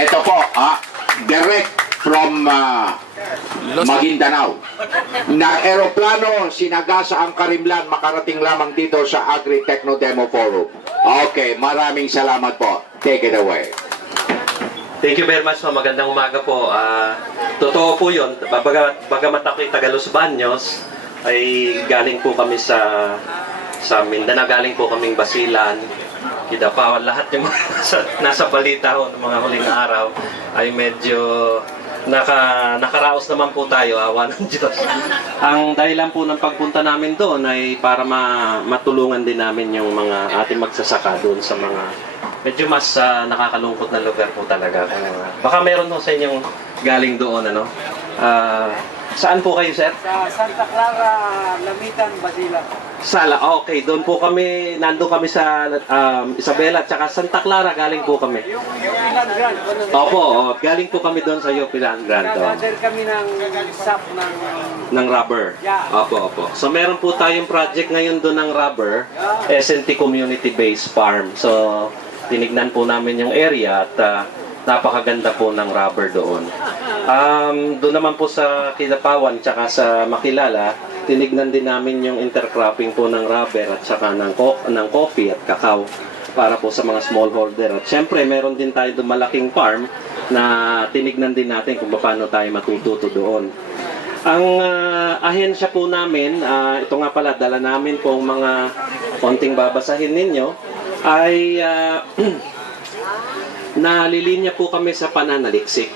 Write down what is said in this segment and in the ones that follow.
Ito po, direct from Maguindanao. Na eroplano, sinagasa ang Karimlan, makarating lamang dito sa Agri-Techno Demo Forum. Okay, maraming salamat po. Take it away. Thank you very much. Magandang umaga po. Totoo po yun. Bagamat ako'y taga Los Baños, ay galing po kami sa Mindanao. Galing po kaming Basilan, Kidapawan. Lahat yung nasa balita ho ng mga huling araw ay medyo nakaraos naman po tayo, awa ng Diyos. Ang dahilan po ng pagpunta namin doon ay para matulungan din namin yung mga ating magsasaka doon sa mga medyo mas nakakalungkot na lugar po talaga. Baka meron po sa inyong galing doon, ano? Saan po kayo, sir? Sa Santa Clara, Lamitan, Basilan. Sala, okay. Doon po kami, nandun kami sa Isabela, tsaka Santa Clara, galing po kami. Yung Pilan Grand. Opo, galing po kami doon sa Pilan Grand. Nag-gather kami ng sap Ng rubber. Yeah. Opo. So meron po tayong project ngayon doon ng rubber, SNT Community-Based Farm. So tinignan po namin yung area at napakaganda po ng rubber doon. Doon naman po sa Kidapawan tsaka sa Makilala, tinignan din namin yung intercropping po ng rubber at saka ng coffee at kakao para po sa mga smallholder. At syempre, meron din tayo doon malaking farm na tinignan din natin kung paano tayo matututo doon. Ang ahensya po namin, ito nga pala, dala namin po mga konting babasahin ninyo, ay nalilinya po kami sa pananaliksik.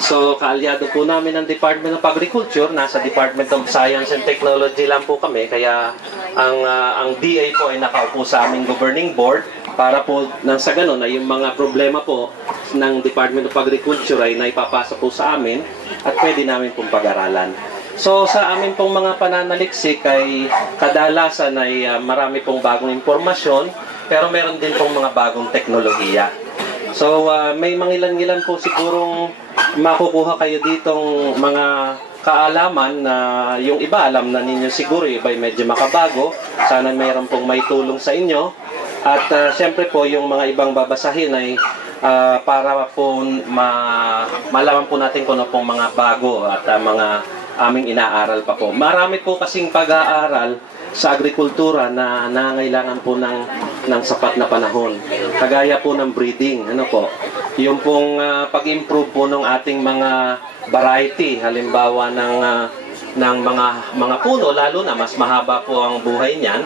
So, kaalyado po namin ng Department of Agriculture, nasa Department of Science and Technology lang po kami, kaya ang DA po ay nakaupo sa aming governing board para po nang sa ganun ay yung mga problema po ng Department of Agriculture ay naipapasa po sa amin at pwede namin pong pag-aralan. So, sa amin pong mga pananaliksik ay kadalasan ay marami pong bagong impormasyon, pero meron din pong mga bagong teknolohiya. So, may mangilan-ngilan po sigurong makukuha kayo ditong mga kaalaman na yung iba alam na ninyo siguro, yung iba medyo makabago. Sana mayroon pong may tulong sa inyo. At siyempre po, yung mga ibang babasahin ay para po malaman po natin kung ano pong mga bago at mga aming inaaral pa po. Marami po kasing pag-aaral sa agrikultura na nangailangan po ng sapat na panahon. Kagaya po ng breeding, ano po, yung pong pag-improve po ng ating mga variety, halimbawa ng mga puno, lalo na mas mahaba po ang buhay niyan,